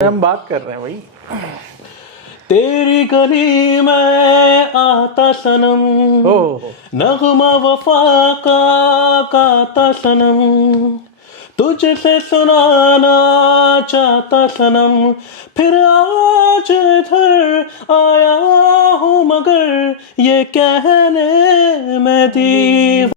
हम बात कर रहे हैं भाई। तेरी गली में आता सनम, हो नगमा वफा का गाता सनम, तुझसे सुनाना चाहता सनम, फिर आज इधर आया हूँ मगर ये कहने में दी।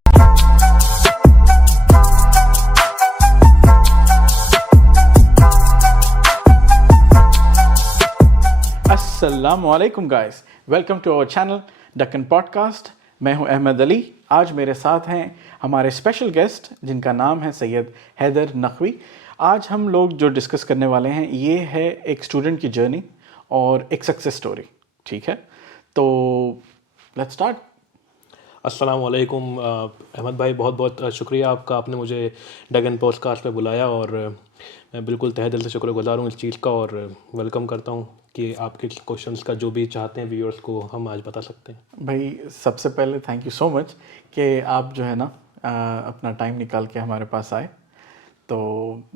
अस्सलामुअलैकुम guys, welcome to our channel Deccan podcast. मैं हूं अहमद अली। आज मेरे साथ हैं हमारे स्पेशल गेस्ट जिनका नाम है सैयद हैदर नकवी। आज हम लोग जो डिस्कस करने वाले हैं ये है एक स्टूडेंट की जर्नी और एक सक्सेस स्टोरी। ठीक है, तो लेट्स स्टार्ट। अस्सलाम वालेकुम अहमद भाई, बहुत बहुत शुक्रिया आपका, आपने मुझे डगन पॉडकास्ट पे बुलाया और मैं बिल्कुल तहे दिल से शुक्रगुजार हूँ इस चीज़ का और वेलकम करता हूँ कि आपके क्वेश्चंस का जो भी चाहते हैं व्यूअर्स को हम आज बता सकते हैं। भाई सबसे पहले थैंक यू सो मच कि आप जो है ना अपना टाइम निकाल के हमारे पास आए। तो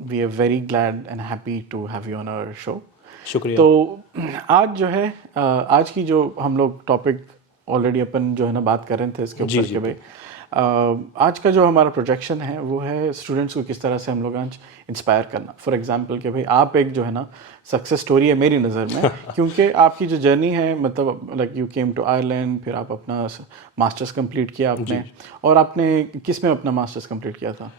we are very glad and happy to have you on our show. शुक्रिया। तो आज जो है आज की जो हम लोग टॉपिक ऑलरेडी अपन जो है ना बात कर रहे थे इसके ऊपर कि भाई आज का जो हमारा प्रोजेक्शन है वो है स्टूडेंट्स को किस तरह से हम लोग आज इंस्पायर करना। फॉर एग्जांपल कि भाई आप एक जो है ना सक्सेस स्टोरी है मेरी नज़र में क्योंकि आपकी जो जर्नी है मतलब like you came to Ireland, फिर आप अपना मास्टर्स कंप्लीट किया आपने। और आपने किस में अपना मास्टर्स कंप्लीट किया था?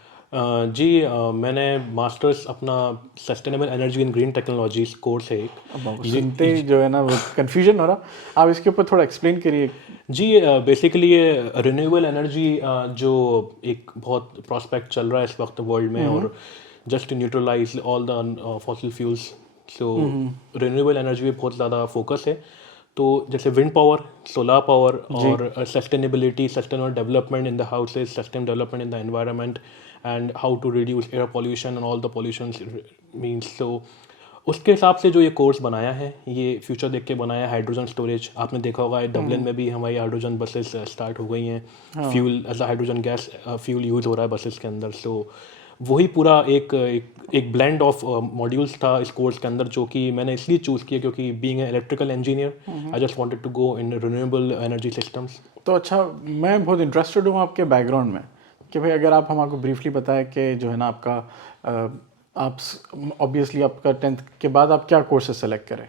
मैंने मास्टर्स अपना sustainable energy in green technologies course है एक। सुनते ही जो है ना वो कन्फ्यूजन हो रहा, आप इसके ऊपर थोड़ा एक्सप्लेन करिए। जी, बेसिकली ये रिन्यूएबल एनर्जी जो एक बहुत प्रॉस्पेक्ट चल रहा है इस वक्त वर्ल्ड में और just neutralize all the fossil fuels. So renewable energy पे बहुत ज़्यादा फोकस है। तो जैसे विंड पावर, सोलर पावर और sustainability, sustainable development in the houses, sustainable development in the environment and how to reduce air pollution and all the pollution means. तो उसके हिसाब से जो ये कोर्स बनाया है ये फ्यूचर देख के बनाया है। हाइड्रोजन स्टोरेज आपने देखा होगा, डबलिन में भी हमारी हाइड्रोजन बसेस स्टार्ट हो गई हैं। Fuel as a hydrogen gas fuel use हो रहा है बसेस के अंदर। सो वही पूरा एक ब्लेंड ऑफ मॉड्यूल्स था इस कोर्स के अंदर, जो कि मैंने इसलिए चूज़ किया क्योंकि being an electrical engineer I just wanted to go in renewable energy systems. तो अच्छा, मैं बहुत इंटरेस्टेड हूँ आपके बैकग्राउंड में कि भाई अगर आप हमको ब्रीफली बताएं कि जो है ना आपका आप ऑब्वियसली आपका 10th के बाद आप क्या कोर्सेज सेलेक्ट करें?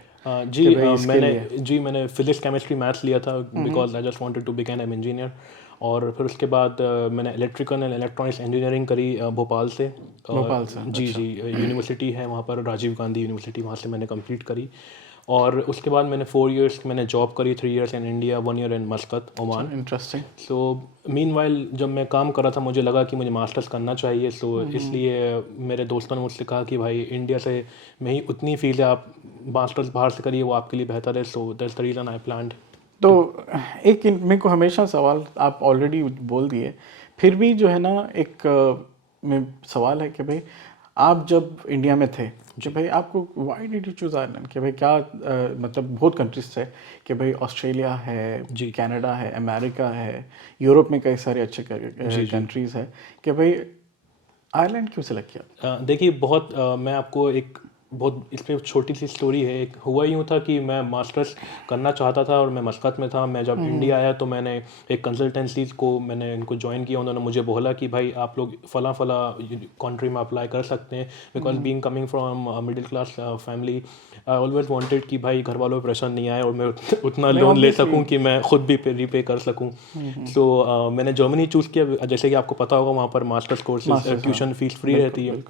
मैंने फिजिक्स केमिस्ट्री मैथ्स लिया था because I just wanted to become an engineer. और फिर उसके बाद मैंने इलेक्ट्रिकल एंड इलेक्ट्रॉनिक्स इंजीनियरिंग करी भोपाल से। जी अच्छा। जी, यूनिवर्सिटी है वहाँ पर, राजीव गांधी यूनिवर्सिटी, वहाँ से मैंने कंप्लीट करी। और उसके बाद मैंने 4 इयर्स मैंने जॉब करी, 3 years in India, 1 year in मस्कत, Oman. Interesting. So meanwhile जब मैं काम कर रहा था मुझे लगा कि मुझे मास्टर्स करना चाहिए। सो इसलिए मेरे दोस्तों ने मुझसे कहा कि भाई इंडिया से में ही उतनी फीस है, आप मास्टर्स बाहर से करिए, वो आपके लिए बेहतर है। So that's the reason I planned. तो एक मेरे को हमेशा सवाल, आप ऑलरेडी बोल दिए, फिर भी जो है ना एक में सवाल है कि भाई आप जब इंडिया में थे कि भाई आपको why did you choose Ireland? कि भाई क्या मतलब बहुत कंट्रीज थे कि भाई ऑस्ट्रेलिया है, कनाडा है, अमेरिका है, यूरोप में कई सारे अच्छे कंट्रीज है, कि भाई आयरलैंड क्यों सेलेक्ट किया? देखिए मैं आपको एक बहुत इस पर छोटी सी स्टोरी है। एक हुआ यूँ था कि मैं मास्टर्स करना चाहता था और मैं मस्कत में था। मैं जब इंडिया आया तो मैंने एक कंसल्टेंसीज को मैंने इनको ज्वाइन किया। उन्होंने मुझे बोला कि भाई आप लोग फला कंट्री में अप्लाई कर सकते हैं, because being coming from middle class family I always wanted कि भाई घर वालों पर प्रेशर नहीं आए और मैं उतना लोन ले सकूं कि मैं खुद भी रीपे कर सकूं। सो मैंने जर्मनी चूज़ किया। जैसे कि आपको पता होगा वहाँ पर masters courses tuition fees free रहती है।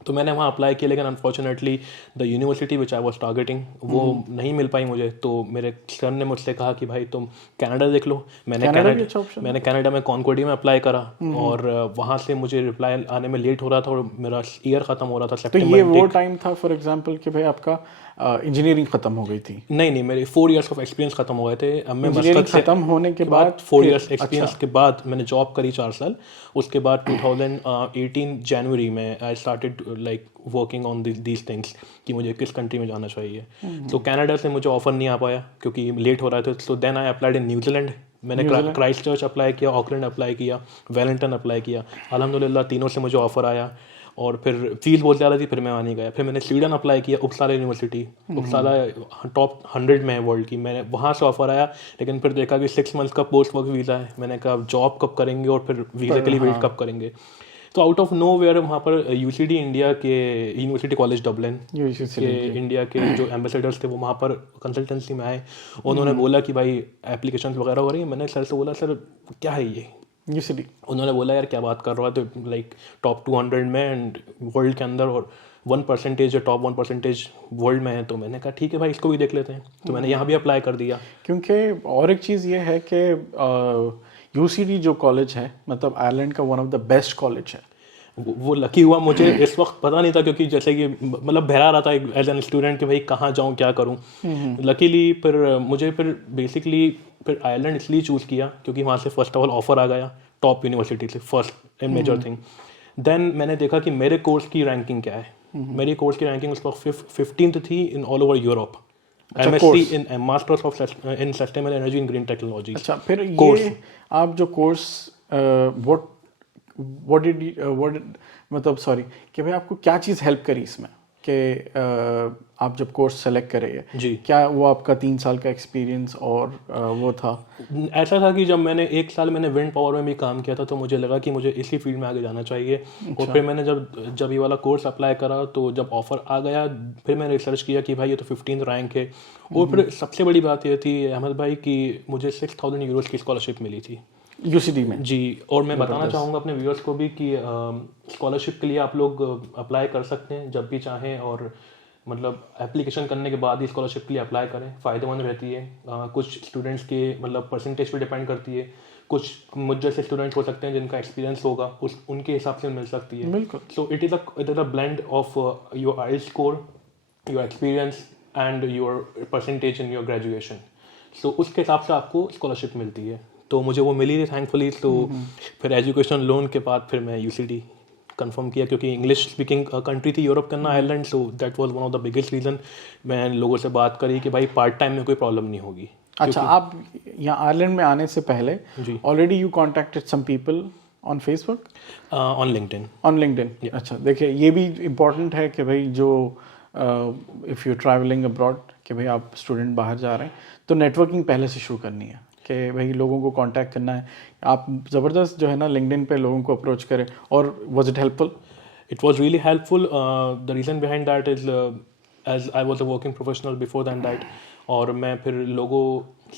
तो मैंने वहाँ अप्लाई किया, लेकिन unfortunately the university which I was targeting वो नहीं मिल पाई मुझे। तो मेरे सर ने मुझसे कहा कि भाई तुम कनाडा देख लो। मैंने कनाडा में कॉन्कॉर्डिया में अप्लाई करा और वहाँ से मुझे रिप्लाई आने में लेट हो रहा था और मेरा ईयर ख़त्म हो रहा था सितंबर। तो ये वो टाइम था फॉर एग्जांपल कि भाई आपका इंजीनियरिंग खत्म हो गई थी? नहीं, मेरे 4 इयर्स ऑफ एक्सपीरियंस खत्म हो गए थे। मैं इंजीनियरिंग खत्म होने के बाद 4 इयर्स एक्सपीरियंस के बाद मैंने जॉब करी 4 साल। उसके बाद 2018 जनवरी में I started like working on these things कि मुझे किस कंट्री में जाना चाहिए। तो कनाडा से मुझे ऑफर नहीं आ पाया क्योंकि लेट हो रहा था। So then I applied in New Zealand. मैंने क्राइस्ट चर्च अप्लाई किया, ऑकलैंड अप्लाई किया, वेलिंगटन अप्लाई किया। अल्हम्दुलिल्लाह तीनों से मुझे ऑफर आया। और फिर फीस बहुत ज़्यादा थी, फिर मैं वहाँ नहीं गया। फिर मैंने स्वीडन अप्लाई किया, उपसाला यूनिवर्सिटी, उपसाला टॉप 100 में है वर्ल्ड की। मैंने वहाँ से ऑफर आया, लेकिन फिर देखा कि 6 मंथ्स का पोस्ट वर्क वीज़ा है। मैंने कहा जॉब कब करेंगे और फिर वीज़ा के लिए वेट कब करेंगे। तो आउट ऑफ नो वेयर वहाँ पर यूसीडी इंडिया के, यूनिवर्सिटी कॉलेज डबलिन के इंडिया के जो एम्बेसडर्स थे वो वहाँ पर कंसल्टेंसी में आए। उन्होंने बोला कि भाई एप्लीकेशन वगैरह हो रही है। मैंने सर से बोला सर क्या है ये यूसीडी? उन्होंने बोला यार क्या बात कर रहा है, तो लाइक टॉप 200 में एंड वर्ल्ड के अंदर, और 1% या टॉप 1% वर्ल्ड में है। तो मैंने कहा ठीक है भाई, इसको भी देख लेते हैं। तो मैंने यहाँ भी अप्लाई कर दिया। क्योंकि और एक चीज़ ये है कि यूसीडी जो कॉलेज है, मतलब आयरलैंड का one of the best college है। वो लकी हुआ, मुझे इस वक्त पता नहीं था, क्योंकि जैसे कि मतलब बहरा रहा था एज एन स्टूडेंट कि भाई कहाँ जाऊँ, क्या करूँ। लकीली फिर मुझे फिर बेसिकली फिर आयरलैंड इसलिए चूज़ किया क्योंकि वहाँ से फर्स्ट ऑफ ऑल ऑफर आ गया टॉप यूनिवर्सिटी से, first and major thing. Then मैंने देखा कि मेरे कोर्स की रैंकिंग क्या है। मेरी कोर्स की रैंकिंग उस वक्त 15th थी in all over Europe. MSc in masters of in sustainable energy in green technology. अच्छा, फिर ये आप जो कोर्स व्हाट डिड मतलब सॉरी कि भाई आपको क्या चीज़ हेल्प करी इसमें कि आप जब कोर्स सेलेक्ट करेंगे जी, क्या वो आपका 3 साल का एक्सपीरियंस और वो था? ऐसा था कि जब मैंने 1 साल मैंने विंड पावर में भी काम किया था, तो मुझे लगा कि मुझे इसी फील्ड में आगे जाना चाहिए। और फिर मैंने जब ये वाला कोर्स अप्लाई करा, तो जब ऑफर आ गया फिर मैंने रिसर्च किया कि भाई ये तो 15th रैंक है। और फिर सबसे बड़ी बात ये थी अहमद भाई कि मुझे 6,000 यूरोज़ की स्कॉलरशिप मिली थी यूसीडी में। जी। और मैं बताना चाहूँगा अपने व्यूअर्स को भी कि स्कॉलरशिप के लिए आप लोग अप्लाई कर सकते हैं जब भी चाहें, और मतलब एप्लीकेशन करने के बाद ही स्कॉलरशिप के लिए अप्लाई करें, फ़ायदेमंद रहती है। कुछ स्टूडेंट्स के मतलब परसेंटेज पे डिपेंड करती है। कुछ मुझ जैसे स्टूडेंट्स हो सकते हैं जिनका एक्सपीरियंस होगा उनके हिसाब से मिल सकती है। बिल्कुल। So it is a blend of your IELTS score, your experience and your percentage in your graduation. So उसके हिसाब से आपको स्कॉलरशिप मिलती है। तो मुझे वो मिली थी थैंकफुली। तो फिर एजुकेशन लोन के बाद फिर मैं यूसीडी कंफर्म किया, क्योंकि इंग्लिश स्पीकिंग कंट्री थी यूरोप के अंदर Ireland. So that was one of the biggest reason. मैं लोगों से बात करी कि भाई पार्ट टाइम में कोई प्रॉब्लम नहीं होगी। अच्छा, आप यहाँ आयरलैंड में आने से पहले जी already you contacted some people on Facebook, on LinkedIn. On LinkedIn. अच्छा, देखिए ये भी इम्पॉर्टेंट है कि भाई जो इफ़ यू ट्रैवलिंग अब्रॉड, कि भाई आप स्टूडेंट बाहर जा रहे हैं तो नेटवर्किंग पहले से शुरू करनी है कि भाई लोगों को कांटेक्ट करना है। आप ज़बरदस्त जो है ना लिंक्डइन पे लोगों को अप्रोच करें। और was it helpful? It was really helpful. The reason behind that is as I was a working professional before than that, और मैं फिर लोगों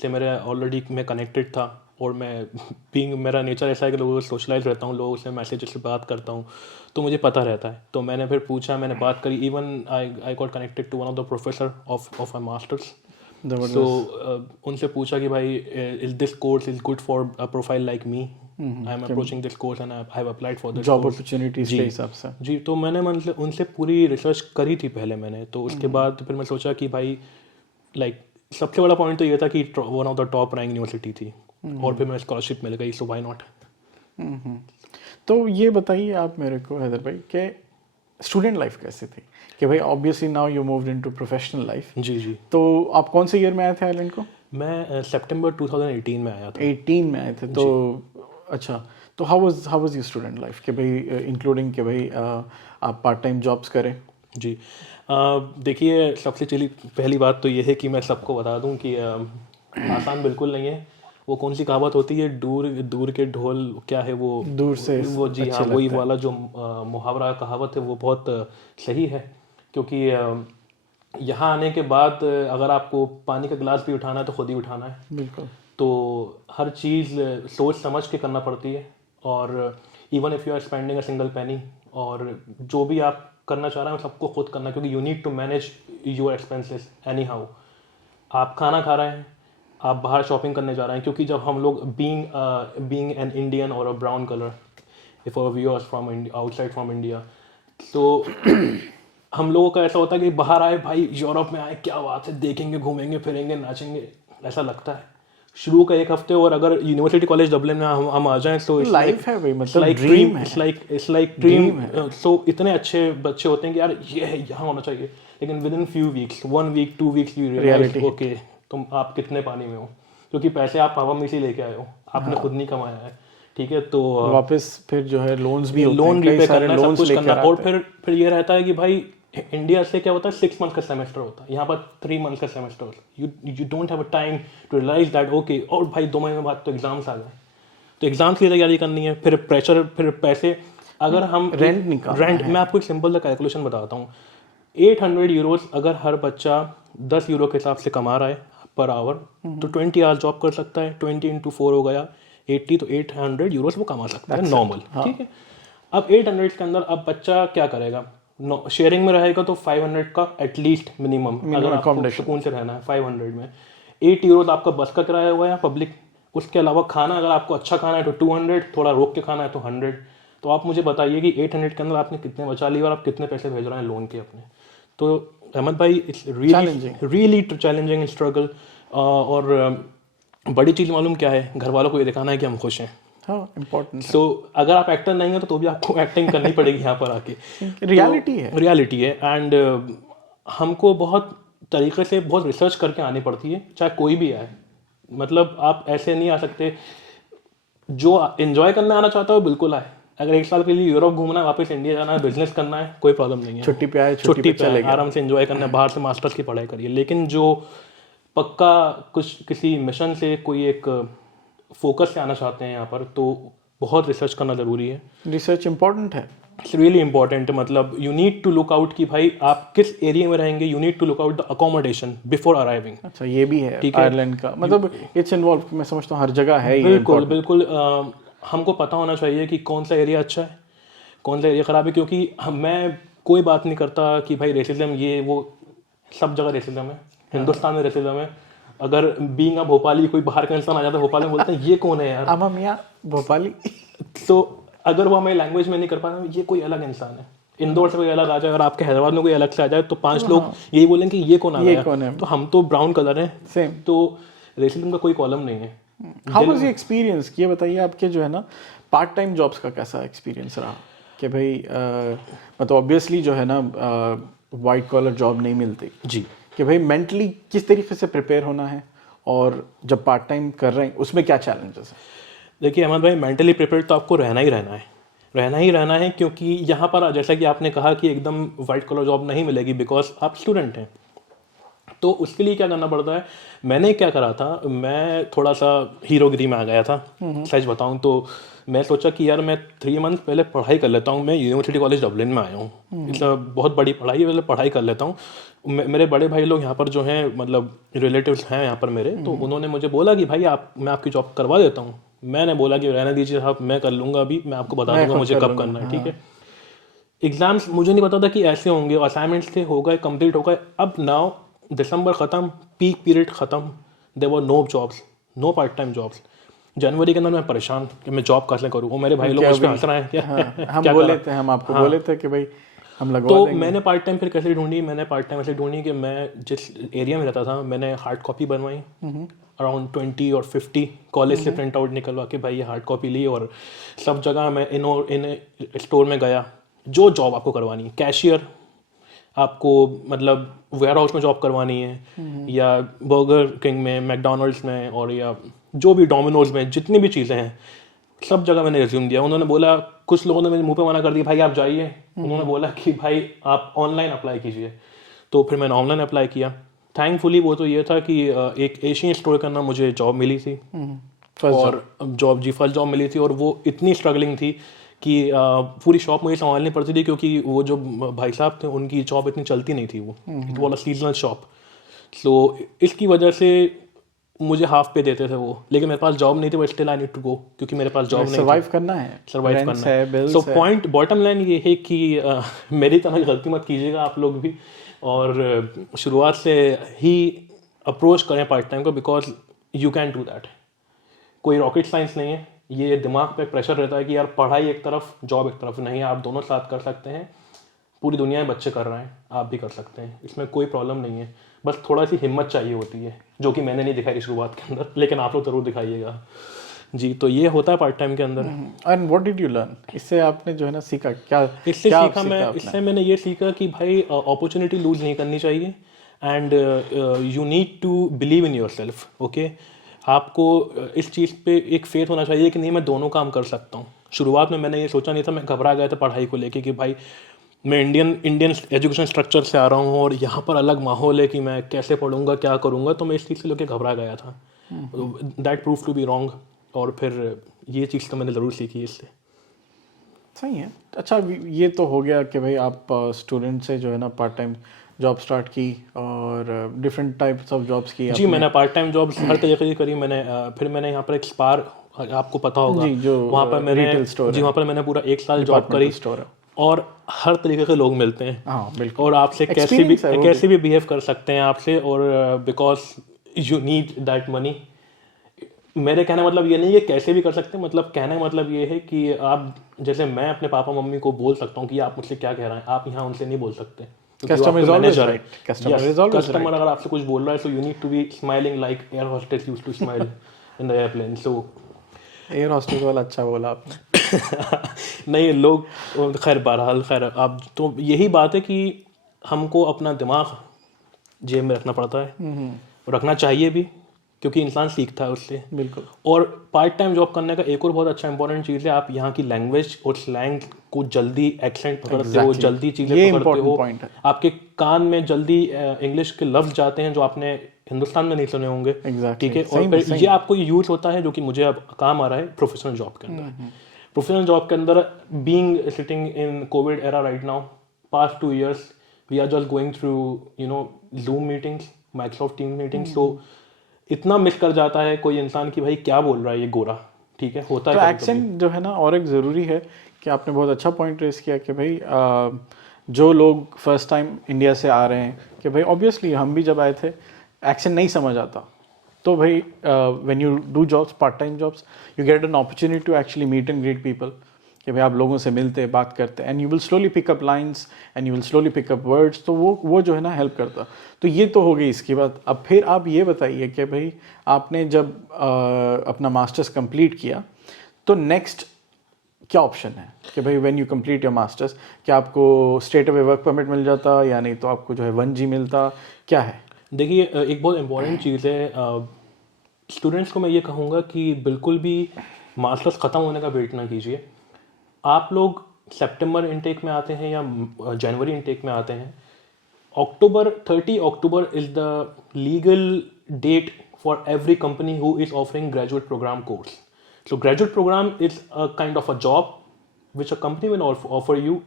से मेरे ऑलरेडी मैं कनेक्टेड था, और मैं बीइंग मेरा नेचर ऐसा है कि लोगों से सोशलाइज रहता हूँ, लोगों से मैसेज से बात करता हूँ, तो मुझे पता रहता है। तो मैंने फिर पूछा, मैंने बात करी। Even I got connected to one of the professor of my masters. So उनसे पूछा कि भाई is this course is good for a profile like me, I am approaching this course and I have applied for this job opportunities के हिसाब से। जी। तो मैंने मतलब उनसे पूरी रिसर्च करी थी पहले मैंने। तो उसके बाद फिर मैं सोचा कि भाई लाइक सबसे बड़ा पॉइंट तो ये था कि one of the top rank university थी, और फिर मैं स्कॉलरशिप मिल गई, सो व्हाई नॉट। तो ये बताइए आप मेरे को हैदर भाई कि स्टूडेंट लाइफ कैसे थी? कि भाई obviously now you moved into professional life. जी जी। तो आप कौन से ईयर में आए थे आयरलैंड को? मैं सितंबर 2018 में आया था। 18 में आए थे। तो अच्छा, तो how was your student life कि भाई इंक्लूडिंग कि भाई आप पार्ट टाइम जॉब्स करें? जी। देखिए सबसे पहली बात तो ये है कि मैं सबको बता दूं कि आसान बिल्कुल नहीं है। वो कौन सी कहावत होती है, दूर के ढोल क्या है वो दूर से वो जी हाँ, वही वाला जो मुहावरा कहावत है वो बहुत सही है। क्योंकि यहाँ आने के बाद अगर आपको पानी का गिलास भी उठाना है तो खुद ही उठाना है। बिल्कुल। तो हर चीज़ सोच समझ के करना पड़ती है। और even if you are spending a single penny, और जो भी आप करना चाह रहे हैं सबको खुद करना, क्योंकि you need to manage your expenses anyhow. आप खाना खा रहे हैं, आप बाहर शॉपिंग करने जा रहे हैं, क्योंकि जब हम लोग बीइंग एन इंडियन और a brown colour, if our viewers from outside from India, तो हम लोगों का ऐसा होता है कि बाहर आए भाई, यूरोप में आए, क्या बात है, देखेंगे, घूमेंगे, फिरेंगे, नाचेंगे, ऐसा लगता है शुरू का 1 हफ्ते। और अगर यूनिवर्सिटी कॉलेज डबलिन में हम आ जाएं तो लाइफ है भाई, मतलब ड्रीम है, इट्स लाइक ड्रीम है। सो इतने अच्छे बच्चे होते हैं कि यार ये है, यहाँ होना चाहिए। लेकिन within few weeks, 1 week 2 weeks, you realize okay तुम आप कितने पानी में हो, क्योंकि पैसे आप पापा में से लेके आए हो, आपने खुद नहीं कमाया है। ठीक है, तो वापस फिर जो है लोन्स भी होते लोन हैं, कई रीपे सारे करना है, सब लोन्स कुछ लेकर करना है। और आते हैं। फिर ये रहता है कि भाई इंडिया से क्या होता है 6 मंथ का सेमेस्टर होता है, यहाँ पर 3 मंथ का सेमेस्टर होता है। You don't have a time to realize that okay, और भाई 2 महीने बाद तो एग्जाम्स आ गए, तो एग्जाम्स की तैयारी करनी है, फिर प्रेशर, फिर पैसे। अगर हम रेंट निकालना रेंट, मैं आपको एक सिंपल सा कैलकुलेशन बताता हूँ। 800 यूरोस अगर हर बच्चा 10 यूरो के हिसाब से कमा रहा है पर आवर, तो 20 आवर जॉब कर सकता है, 20 इंटू 4 हो गया 80, तो 800 यूरोस वो कमा सकता है नॉर्मल, ठीक है। अब 800 के अंदर अब बच्चा क्या करेगा, शेयरिंग में रहेगा तो 500 का एटलीस्ट मिनिमम, अगर आपको सुकून से रहना है 500 में। 8 यूरो आपका बस का किराया हुआ है पब्लिक, उसके अलावा खाना अगर आपको अच्छा खाना है तो 200, थोड़ा रोक के खाना है तो 100। तो आप मुझे बताइए कि 800 के अंदर आपने कितने बचा लिए और आप कितने पैसे भेज रहे हैं लोन के अपने। तो अहमद भाई इट्स रियली चैलेंजिंग स्ट्रगल। और बड़ी चीज़ मालूम क्या है, घर वालों को ये दिखाना है कि हम खुश हैं। हाँ, इम्पोर्टेंट। सो अगर आप एक्टर नहीं हो तो भी आपको एक्टिंग करनी पड़ेगी यहाँ पर आके। रियलिटी है, रियलिटी है। एंड हमको बहुत तरीके से बहुत रिसर्च करके आनी पड़ती है, चाहे कोई भी आए। मतलब आप ऐसे नहीं आ सकते, जो एंजॉय करना आना चाहता हो बिल्कुल आए। अगर 1 साल के लिए यूरोप घूमना है, वापस इंडिया जाना है, बिजनेस करना है, कोई प्रॉब्लम नहीं है, छुट्टी पे आए, छुट्टी पे आए, आराम से एंजॉय करना है, बाहर से मास्टर्स की पढ़ाई करिए। लेकिन जो पक्का कुछ किसी मिशन से, कोई एक फोकस से आना चाहते हैं यहाँ पर, तो बहुत रिसर्च करना ज़रूरी है। रिसर्च इंपॉर्टेंट है, इट्स रियली इंपॉर्टेंट। मतलब you need to look out कि भाई आप किस एरिया में रहेंगे, you need to look out the accommodation before arriving. अच्छा, ये भी है आयरलैंड का, मतलब इट्स इन्वॉल्व, मैं समझता हूँ हर जगह है ये। बिल्कुल बिल्कुल। हमको पता होना चाहिए कि कौन सा एरिया अच्छा है, कौन सा एरिया ख़राब है। क्योंकि मैं कोई बात नहीं करता कि भाई रेसिज्म ये वो, सब जगह रेसिज्म है, हिंदुस्तान में रेसिज्म है। अगर बीइंग अ भोपाली कोई बाहर का इंसान आ जाता है भोपाल में, बोलते हैं ये कौन है यार, अमा मियाँ भोपाली। तो अगर वो हमें लैंग्वेज में नहीं कर पाता, ये कोई अलग इंसान है। इंदौर से कोई अलग आ जाए और आपके हैदराबाद में कोई अलग से आ जाए, तो 5 लोग यही बोलेंगे कि ये कौन आ गया, तो हम तो ब्राउन कलर है सेम। तो रेसिज्म का कोई कॉलम नहीं है। हाउ वाज योर एक्सपीरियंस, ये बताइए आपके जो है ना पार्ट टाइम जॉब्स का कैसा एक्सपीरियंस रहा? कि भाई मतलब ऑब्वियसली जो है ना वाइट कॉलर जॉब नहीं मिलती जी, कि भाई मेंटली किस तरीके से प्रिपेयर होना है, और जब पार्ट टाइम कर रहे हैं उसमें क्या चैलेंजेस हैं? देखिए अहमद भाई, मेंटली प्रिपेयर्ड तो आपको रहना ही रहना है, रहना ही रहना है। क्योंकि यहाँ पर जैसा कि आपने कहा कि एकदम वाइट कॉलर जॉब नहीं मिलेगी बिकॉज आप स्टूडेंट हैं। तो उसके लिए क्या करना पड़ता है, मैंने क्या करा था, मैं थोड़ा सा हीरोगिरी में आ गया था। सच बताऊं तो मैं सोचा कि यार मैं 3 मंथ पहले पढ़ाई कर लेता हूँ। मैं यूनिवर्सिटी कॉलेज डबलिन में आया हूँ, इट्स बहुत बड़ी पढ़ाई है, पहले पढ़ाई कर लेता हूँ। मेरे बड़े भाई लोग यहाँ पर जो हैं, मतलब रिलेटिव्स हैं यहाँ पर मेरे, तो उन्होंने मुझे बोला कि भाई मैं आपकी जॉब करवा देता हूँ। मैंने बोला कि रहने दीजिए साहब, मैं कर लूँगा, अभी मैं आपको बता दूंगा मुझे कब करना है, ठीक है। एग्जाम्स मुझे नहीं पता था कि ऐसे होंगे, असाइनमेंट्स थे, हो गए, कंप्लीट हो गए। अब नाउ दिसंबर ख़त्म, पीक पीरियड ख़त्म, there were no jobs, no part time jobs. जनवरी के अंदर मैं परेशान कि मैं जॉब कैसे करूँ, और मेरे भाई लोग मुझ पर हंस रहे हैं क्या। हम बोले थे, हम आपको बोले थे कि भाई हम लगवा तो देंगे। मैंने पार्ट टाइम फिर कैसे ढूंढी, मैंने पार्ट टाइम ऐसे ढूंढी कि मैं जिस एरिया में रहता था, मैंने हार्ड कॉपी बनवाई अराउंड 20 और 50 कॉलेज से प्रिंट आउट निकलवा के भाई ये हार्ड कॉपी ली, और सब जगह मैं इन स्टोर में गया। जो जॉब आपको करवानी है, कैशियर आपको मतलब वेयर हाउस में जॉब करवानी है, या बर्गर किंग में, मैकडोनल्ड्स में, और या जो भी डोमिनोज में, जितनी भी चीज़ें हैं सब जगह मैंने रिज्यूम दिया। उन्होंने बोला, कुछ लोगों ने मेरे मुंह पे मना कर दिया भाई आप जाइए, उन्होंने बोला कि भाई आप ऑनलाइन अप्लाई कीजिए। तो फिर मैंने ऑनलाइन अप्लाई किया। थैंकफुली वो तो ये था कि एक एशियन स्टोर का ना मुझे जॉब मिली थी, और फर्स्ट जॉब मिली थी, और वो इतनी स्ट्रगलिंग थी कि पूरी शॉप मुझे संभालनी पड़ती थी, क्योंकि वो जो भाई साहब थे उनकी जॉब इतनी चलती नहीं थी, वो it was a seasonal shop. So इसकी वजह से मुझे हाफ पे देते थे वो, लेकिन मेरे पास जॉब नहीं थी, but still I need to go, क्योंकि मेरे पास जॉब नहीं, सर्वाइव करना है, सर्वाइव करना है। सो पॉइंट बॉटम लाइन ये है कि मेरी तरह गलती मत कीजिएगा आप लोग भी, और शुरुआत से ही अप्रोच करें पार्ट टाइम को, because you can do that. कोई रॉकेट साइंस नहीं है, ये दिमाग पे प्रेशर रहता है कि यार पढ़ाई एक तरफ, जॉब एक तरफ, नहीं, आप दोनों साथ कर सकते हैं। पूरी दुनिया में बच्चे कर रहे हैं, आप भी कर सकते हैं, इसमें कोई प्रॉब्लम नहीं है। बस थोड़ा सी हिम्मत चाहिए होती है, जो कि मैंने नहीं दिखाई शुरुआत के अंदर, लेकिन आप लोग जरूर दिखाइएगा जी। तो ये होता है पार्ट टाइम के अंदर। And what did you learn, इससे आपने जो है ना सीखा क्या? इससे सीखा मैं, इससे मैंने ये सीखा कि भाई अपॉर्चुनिटी लूज नहीं करनी चाहिए, and you need to believe in yourself. Okay, आपको इस चीज़ पे एक फेथ होना चाहिए कि नहीं मैं दोनों काम कर सकता हूँ। शुरुआत में मैंने ये सोचा नहीं था, मैं घबरा गया था पढ़ाई को लेके कि भाई मैं इंडियन एजुकेशन स्ट्रक्चर से आ रहा हूँ और यहाँ पर अलग माहौल है कि मैं कैसे पढ़ूंगा क्या करूँगा, तो मैं इस चीज़ से लेके घबरा गया था। That prove to be wrong, और फिर ये चीज़ तो मैंने ज़रूर सीखी इससे। सही है। अच्छा, ये तो हो गया कि भाई आप स्टूडेंट से जो है ना पार्ट टाइम जॉब स्टार्ट की और डिफरेंट टाइप्स ऑफ जॉब्स की जी, मैंने पार्ट टाइम जॉब्स हर तरीके की करी। मैंने फिर मैंने यहाँ पर एक स्पार, आपको पता होगा जी, जो वहाँ पर मैंने रिटेल स्टोर जी वहाँ पर मैंने पूरा 1 साल जॉब करी, स्टोर है। और हर तरीके के लोग मिलते हैं। हाँ बिल्कुल। और आपसे कैसे भी बिहेव कर सकते हैं आपसे, और because you need that money. मेरे कहने मतलब ये नहीं है कैसे भी कर सकते हैं, मतलब कहने का मतलब ये है कि आप, जैसे मैं अपने पापा मम्मी को बोल सकता हूँ कि आप मुझसे क्या कह रहे हैं, आप यहाँ उनसे नहीं बोल सकते। कस्टमर अगर आपसे कुछ बोल रहा है, so you need to be smiling like air hostess used to smile in the airplane. So air hostess वाला अच्छा बोला आपने। नहीं, लोग, खैर बहरहाल, खैर आप, तो यही बात है कि हमको अपना दिमाग जेब में रखना पड़ता है, रखना चाहिए भी, क्योंकि इंसान सीखता है उससे। बिल्कुल। और पार्ट टाइम जॉब करने का एक और बहुत अच्छा इंपॉर्टेंट चीज़ है, आप यहाँ की लैंग्वेज और स्लैंग को जल्दी एक्सेंट पकड़ते हो, जल्दी चीज़ें पकड़ते हो, आपके कान में जल्दी इंग्लिश के लफ्ज जाते हैं जो आपने हिंदुस्तान में नहीं सुने होंगे। ठीक है, और फिर ये आपको यूज होता है, जो कि मुझे अब काम आ रहा है प्रोफेशनल जॉब के अंदर। प्रोफेशनल जॉब के अंदर, being sitting in covid era right now, past 2 years we are just going through Zoom meetings, Microsoft team meetings, तो इतना मिस कर जाता है कोई इंसान कि भाई क्या बोल रहा है ये गोरा। ठीक है, होता है। तो एक्सेंट जो है ना, और एक ज़रूरी है कि आपने बहुत अच्छा पॉइंट रेस किया कि भाई जो लोग फर्स्ट टाइम इंडिया से आ रहे हैं, कि भाई ऑब्वियसली हम भी जब आए थे एक्सेंट नहीं समझ आता, तो भाई when you do jobs, part time jobs, you get an opportunity to actually meet and greet people, कि भाई आप लोगों से मिलते बात करते, and you will slowly pick up lines and you will slowly pick up words, तो वो जो है ना हेल्प करता। तो ये तो हो गई इसकी बात। अब फिर आप ये बताइए कि भाई आपने जब अपना मास्टर्स कंप्लीट किया, तो नेक्स्ट क्या ऑप्शन है कि भाई when you complete your masters, क्या आपको स्ट्रेट अवे वर्क परमिट मिल जाता, या नहीं तो आपको जो है 1G मिलता, क्या है? देखिए, एक बहुत इंपॉर्टेंट चीज़ है, स्टूडेंट्स को मैं ये कहूँगा कि बिल्कुल भी मास्टर्स ख़त्म होने का वेट ना कीजिए। आप लोग सितंबर इनटेक में आते हैं या जनवरी इनटेक में आते हैं, 30 October is the legal date for every company who is offering graduate program course. So graduate program is a kind of a job which a company will offer you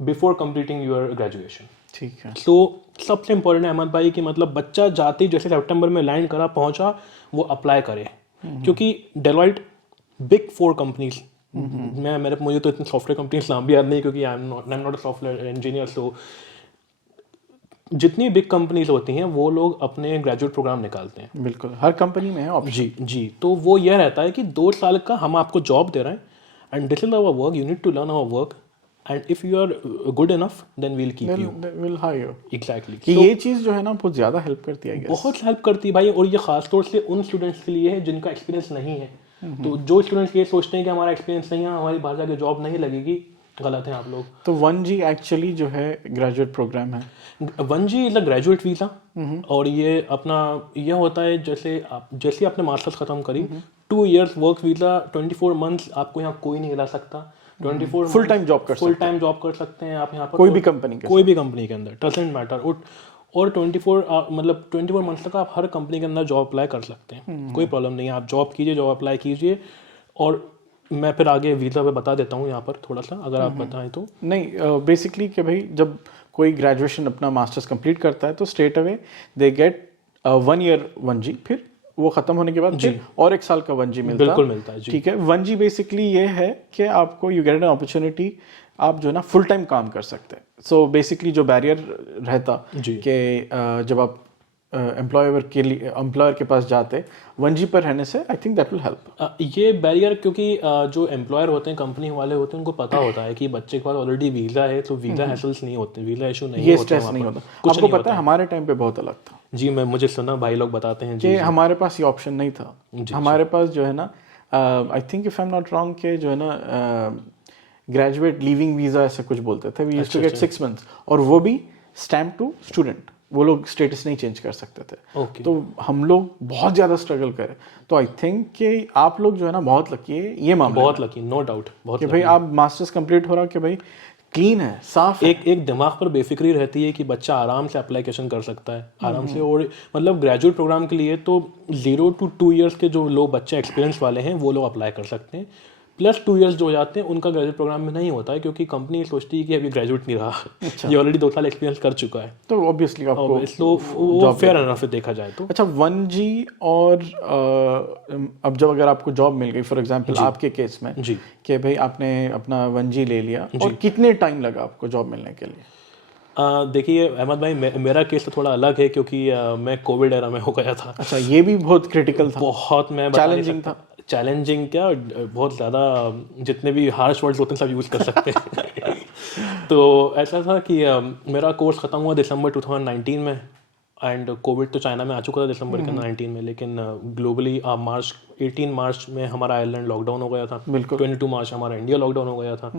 before completing your graduation. ठीक है। So सबसे important है अहमद भाई कि मतलब बच्चा जाते ही जैसे सितंबर में लैंड करा, पहुंचा, वो अप्लाई करे, क्योंकि डेलॉइट, बिग 4 कंपनीज, मुझे तो इतने सॉफ्टवेयर कंपनीज नाम भी याद नहीं, क्योंकि I am not a software engineer. So जितनी बिग कंपनीज होती हैं वो लोग अपने ग्रेजुएट प्रोग्राम निकालते हैं। बिल्कुल, हर कंपनी में है ऑप्शन। जी, तो वो ये रहता है कि 2 साल का हम आपको जॉब दे रहे हैं, and this is our work, you need to learn our work, and if you are good enough then we'll keep you, will hire you. Exactly. कि ये चीज़ जो है ना बहुत ज़्यादा हेल्प करती है, बहुत हेल्प करती है भाई, और ये खास तौर से उन स्टूडेंट्स के लिए है जिनका एक्सपीरियंस नहीं है। तो जो स्टूडेंट्स ये सोचते हैं कि हमारा एक्सपीरियंस नहीं है, हमारी बाहर जाके जॉब नहीं लगेगी, गलत है आप लोग। तो 1G एक्चुअली जो है ग्रेजुएट प्रोग्राम है। 1G is a graduate visa, और ये अपना ये होता है जैसे आपने मास्टर्स खत्म करी, 2 years वर्क वीज़ा, 24 months आपको यहाँ कोई नहीं हिला सकता। 24 फुल टाइम जॉब कर सकते हैं आप यहाँ पर, कोई भी कंपनी के अंदर, डजंट मैटर। और 24 months तक आप हर कंपनी के अंदर जॉब अप्लाई कर सकते हैं, कोई प्रॉब्लम नहीं है। आप जॉब कीजिए, जॉब अप्लाई कीजिए, और मैं फिर आगे वीज़ा पे बता देता हूँ यहाँ पर थोड़ा सा, अगर आप बताएं तो। नहीं, बेसिकली कि भाई जब कोई ग्रेजुएशन अपना मास्टर्स कंप्लीट करता है तो straight away they get 1 year 1G, फिर वो खत्म होने के बाद फिर और 1 साल का 1G मिलता है। बिल्कुल मिलता है जी। ठीक है, 1G बेसिकली ये है कि आपको यू गेट एन अपॉर्चुनिटी, आप जो है ना फुल टाइम काम कर सकते हैं। सो बेसिकली जो बैरियर रहता कि जब आप एम्प्लॉयर के पास जाते 1G पर रहने से, I think that will help. ये बैरियर, क्योंकि जो एम्प्लॉयर होते हैं, कंपनी वाले होते हैं, उनको पता होता है कि बच्चे के पास ऑलरेडी वीज़ा है, तो वीज़ा हैसल्स नहीं होते, वीज़ा इशू नहीं होता, ये स्ट्रेस नहीं होता। आपको पता है हमारे टाइम पे बहुत अलग था जी। मुझे सुना भाई लोग बताते हैं कि हमारे पास ये ऑप्शन नहीं था। हमारे पास जो है ना, I think if I am not wrong, के जो है ना ग्रेजुएट लीविंग वीज़ा ऐसा कुछ बोलते थे, we used to get 6 months, और वो भी स्टैम्प टू स्टूडेंट। वो लोग स्टेटस नहीं चेंज कर सकते थे। ओके। तो हम लोग बहुत ज़्यादा स्ट्रगल करें। तो आई थिंक कि आप लोग जो है ना बहुत लकी है ये मामला बहुत लकी, नो डाउट, बहुत कि भाई आप मास्टर्स कंप्लीट हो रहा कि भाई क्लीन है, साफ है। एक दिमाग पर बेफिक्री रहती है कि बच्चा आराम से एप्लीकेशन कर सकता है आराम से। और मतलब ग्रेजुएट प्रोग्राम के लिए तो 0 to 2 इयर्स के जो लोग बच्चे एक्सपीरियंस वाले हैं वो लोग अप्लाई कर सकते हैं। प्लस 2 इयर्स जो हो जाते हैं उनका ग्रेजुएट प्रोग्राम में नहीं होता है, क्योंकि कंपनी सोचती है कि अभी ग्रेजुएट नहीं रहा, ये ऑलरेडी 2 साल एक्सपीरियंस कर चुका है। तो ऑब्वियसली आपको तो वो फेयर एनफ से देखा जाए तो। अच्छा 1G और अब जब अगर आपको जॉब मिल गई फॉर एग्जांपल आपके केस में जी कि भाई आपने अपना 1G ले लिया और कितने टाइम लगा आपको जॉब मिलने के लिए? देखिए अहमद भाई, मेरा केस तो थोड़ा अलग है, क्योंकि मैं कोविड एरा में हो गया था। अच्छा, ये भी बहुत क्रिटिकल था, बहुत, मैं चैलेंजिंग था। चैलेंजिंग क्या, बहुत ज़्यादा, जितने भी हार्श वर्ड्स होते हैं सब यूज़ कर सकते हैं। तो ऐसा था कि मेरा कोर्स ख़त्म हुआ दिसंबर 2019 में, एंड कोविड तो चाइना में आ चुका था दिसंबर के 19 में, लेकिन ग्लोबली 18 मार्च में हमारा आयरलैंड लॉकडाउन हो गया था। 22 मार्च हमारा इंडिया लॉकडाउन हो गया था।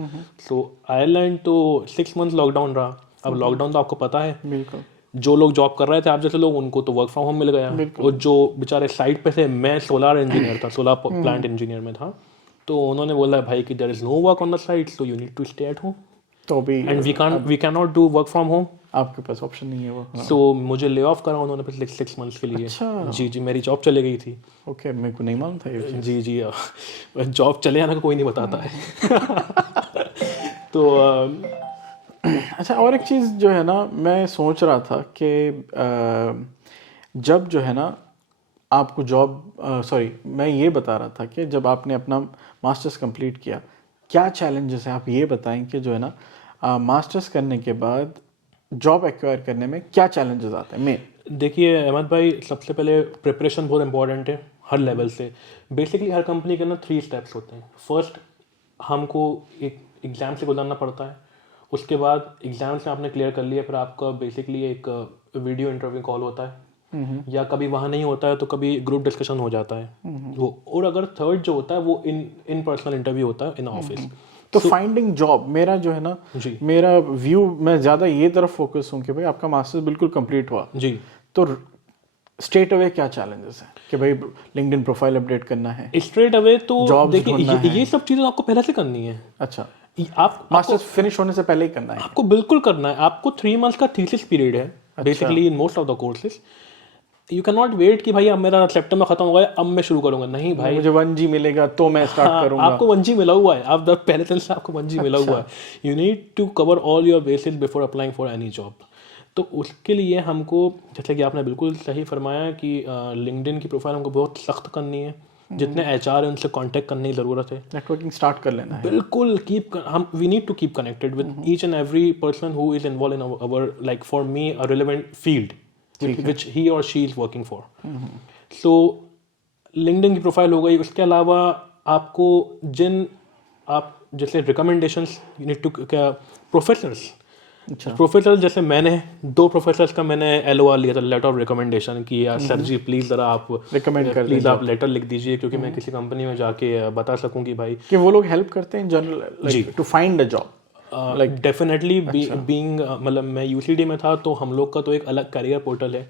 तो आयरलैंड तो 6 मंथ लॉकडाउन रहा। अब लॉकडाउन तो आपको पता है, बिल्कुल, जो लोग जॉब कर रहे थे आप जैसे लोग, उनको तो वर्क फ्रॉम होम मिल गया। और जो बेचारे साइट पे थे, मैं सोलार इंजीनियर था, सोलार प्लांट इंजीनियर में था, तो उन्होंने बोला भाई कि there is no work on the site, so you need to stay at home, तो भी and we can not do work from home. आपके पास ऑप्शन नहीं है वो। तो मुझे ले ऑफ करा उन्होंने पिछले 6 मंथ्स के लिए। अच्छा। जी, मेरी जॉब चले गई थी। ओके, मेरे को नहीं मालूम था ये। जी, जॉब चले जाने का कोई नहीं बताता है। तो अच्छा, और एक चीज़ जो है ना मैं सोच रहा था कि जब जो है ना आपको जॉब मैं ये बता रहा था कि जब आपने अपना मास्टर्स कंप्लीट किया, क्या चैलेंजेस हैं आप ये बताएं कि जो है ना मास्टर्स करने के बाद जॉब एक्वायर करने में क्या चैलेंजेस आते हैं मेन? देखिए अहमद भाई, सबसे पहले प्रिपरेशन बहुत इंपॉर्टेंट है हर लेवल से। बेसिकली हर कंपनी के अंदर 3 स्टेप्स होते हैं। फर्स्ट, हमको एक एग्ज़ाम से गुजरना पड़ता है। उसके बाद एग्ज़ाम से आपने क्लियर कर लिया, फिर आपका बेसिकली एक वीडियो इंटरव्यू कॉल होता है, या कभी वहाँ नहीं होता है तो कभी ग्रुप डिस्कशन हो जाता है वो। और अगर थर्ड जो होता है वो इन पर्सनल इंटरव्यू होता है इन ऑफिस। तो फाइंडिंग जॉब, मेरा जो है ना मेरा व्यू, मैं ज़्यादा ये तरफ फोकस हूँ कि भाई आपका मास्टर्स बिल्कुल कंप्लीट हुआ जी, तो स्ट्रेट अवे क्या चैलेंजेस हैं कि भाई लिंक्डइन प्रोफाइल अपडेट करना है स्ट्रेट अवे तो जॉब देखिए ये सब चीज़ें आपको पहले से करनी है। अच्छा, आप मास्टर्स फिनिश होने से पहले ही करना है? आपको बिल्कुल करना है। आपको 3 मंथ्स का थीसिस पीरियड है basically in most of the courses. You can not wait कि भाई अब मेरा सितंबर खत्म हो गया अब मैं शुरू करूंगा, नहीं भाई, मुझे 1G मिलेगा तो मैं स्टार्ट करूंगा। आपको 1G मिला हुआ है, आप पहले दिन से आपको 1G मिला हुआ है। You need to cover all your basis before applying for any job. तो उसके लिए हमको, जैसे कि आपने बिल्कुल सही फरमाया कि लिंक्डइन की प्रोफाइल हमको बहुत सख्त करनी है। जितने HR है उनसे कांटेक्ट करने की ज़रूरत है, नेटवर्किंग स्टार्ट कर लेना है। बिल्कुल we need to keep connected with each and every person who is involve in our, like for me a relevant field which he or she is working for. So LinkedIn की profile हो गई। उसके अलावा आपको आप जैसे recommendations you need to, क्या professors, professor जैसे मैंने 2 प्रोफेसर्स का मैंने LOR लिया था, लेटर ऑफ रिकमेंडेशन, कि यार सर जी प्लीज़ ज़रा आप रिकमेंड कर प्लीज़ आप लेटर लिख दीजिए, क्योंकि मैं किसी कंपनी में जाके बता सकूं कि भाई कि वो लोग हेल्प करते हैं general to find a job. Like definitely being, मतलब मैं UCD में था तो हम लोग का तो एक अलग करियर पोर्टल है,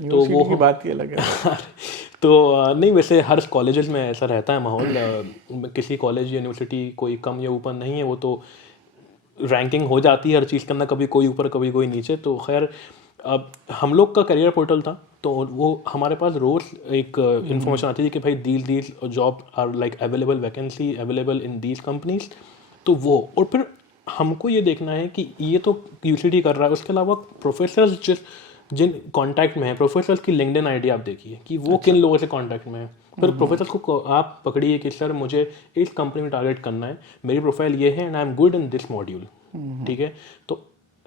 तो वो की बात ही अलग है। तो नहीं, वैसे हर कॉलेजेस में ऐसा रहता है माहौल। किसी कॉलेज यूनिवर्सिटी कोई कम या ऊपर नहीं है, वो तो रैंकिंग हो जाती है हर चीज़ के अंदर, कभी कोई ऊपर कभी कोई नीचे। तो खैर अब हम लोग का करियर पोर्टल था, तो वो हमारे पास रोज़ एक इन्फॉर्मेशन आती थी कि भाई these job are like available, vacancy available in these companies. तो वो, और फिर हमको ये देखना है कि ये तो UCD कर रहा है, उसके अलावा प्रोफेसर्स जिन कांटेक्ट में है, प्रोफेसर्स की लिंक्डइन आईडी आप देखिए कि वो किन लोगों से कांटेक्ट में है। फिर प्रोफेसर्स को आप पकड़िए कि सर मुझे इस कंपनी में टारगेट करना है, मेरी प्रोफाइल ये है and I am good in this module, ठीक है, तो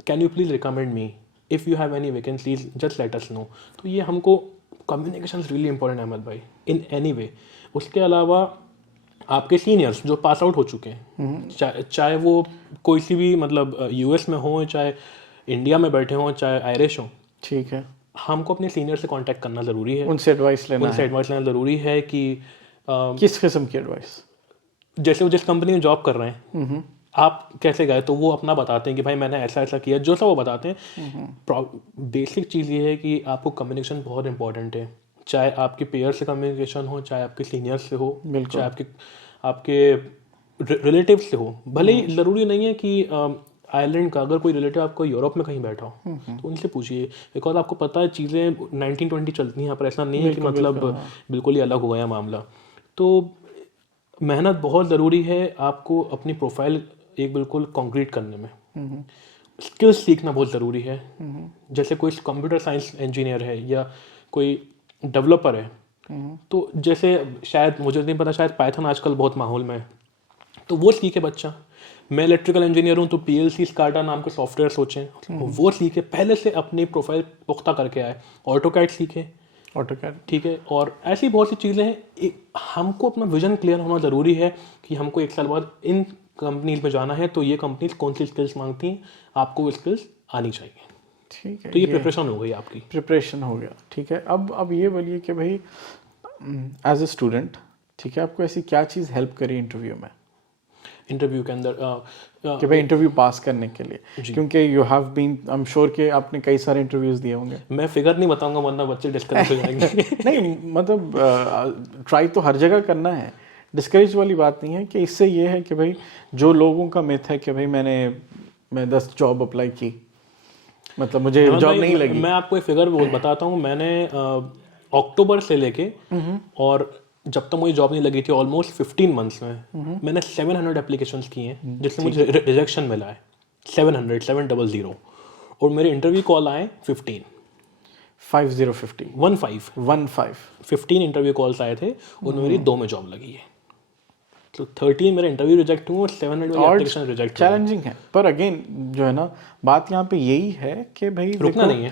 can you please recommend me, if you have any vacancies just let us know. तो ये हमको कम्युनिकेशन रियली इंपॉर्टेंट है अहमद भाई, इन एनी वे। उसके अलावा आपके सीनियर्स जो पास आउट हो चुके हैं, चाहे वो कोई सी भी, मतलब US में हो, चाहे इंडिया में बैठे हों, चाहे आयरिश हो, ठीक है, हमको अपने सीनियर से कांटेक्ट करना ज़रूरी है, उनसे एडवाइस लेना ज़रूरी है कि किस किस्म की एडवाइस, जैसे वो जिस कंपनी में जॉब कर रहे हैं आप कैसे गए, तो वो अपना बताते हैं कि भाई मैंने ऐसा ऐसा किया, जो सा वो बताते हैं। बेसिक चीज़ ये है कि आपको कम्युनिकेशन बहुत इंपॉर्टेंट है, चाहे आपके पेयर से कम्युनिकेशन हो, चाहे आपके सीनियर से हो, चाहे आपके आपके रिलेटिव से हो। भले ही ज़रूरी नहीं है कि आयरलैंड का, अगर कोई रिलेटिव आपको यूरोप में कहीं बैठा हो तो उनसे पूछिए, बिकॉज आपको पता है चीज़ें 1920 चलती हैं यहाँ पर, ऐसा नहीं है कि मतलब बिल्कुल ही अलग हो गया मामला। तो मेहनत बहुत ज़रूरी है आपको अपनी प्रोफाइल एक बिल्कुल कंक्रीट करने में। स्किल्स सीखना बहुत ज़रूरी है। जैसे कोई कंप्यूटर साइंस इंजीनियर है या कोई डेवलपर है, तो जैसे शायद मुझे नहीं पता, शायद पाइथन आजकल बहुत माहौल में है, तो वो सीखे बच्चा। मैं इलेक्ट्रिकल इंजीनियर हूँ, तो PLC स्काडा नाम के सॉफ्टवेयर सोचें, वो सीखे, पहले से अपनी प्रोफाइल पुख्ता करके आए। ऑटोकैड सीखे, ऑटोकैड, ठीक है। और ऐसी बहुत सी चीज़ें हैं। हमको अपना विजन क्लियर होना ज़रूरी है कि हमको 1 साल बाद इन कंपनीज में जाना है, तो ये कंपनीज कौन सी स्किल्स मांगती हैं, आपको वो स्किल्स आनी चाहिए। ठीक है, तो ये प्रिपरेशन हो गई आपकी। प्रिपरेशन हो गया, ठीक है। अब ये बोलिए कि भाई एज ए स्टूडेंट, ठीक है, आपको ऐसी क्या चीज़ हेल्प करी इंटरव्यू में, इंटरव्यू के अंदर कि भाई इंटरव्यू पास करने के लिए? क्योंकि you have been, I am sure कि आपने कई सारे इंटरव्यूज दिए होंगे। मैं फिगर नहीं बताऊंगा वरना बच्चे डिस्करेज हो जाएंगे। नहीं, मतलब ट्राई तो हर जगह करना है, डिस्करेज वाली बात नहीं है। कि इससे ये है कि भाई जो लोगों का मिथ है कि भाई मैं 10 जॉब अप्लाई की, मतलब मुझे जॉब नहीं लगी। मैं आपको एक फिगर बताता हूँ। मैंने अक्टूबर से लेके और जब तक मुझे जॉब नहीं लगी थी, ऑलमोस्ट 15 मंथ्स में मैंने 700 एप्लीकेशंस की हैं, जिसमें मुझे रिजेक्शन मिला है 700 और मेरे इंटरव्यू कॉल आए 15 इंटरव्यू कॉल्स आए थे, उनमें मेरी 2 में जॉब लगी है। तो 13 मेरे इंटरव्यू रिजेक्ट हुए और 700 एप्लीकेशन रिजेक्ट हुए। चैलेंजिंग है, पर अगेन जो है ना, बात यहाँ पे यही है कि भाई रुकना नहीं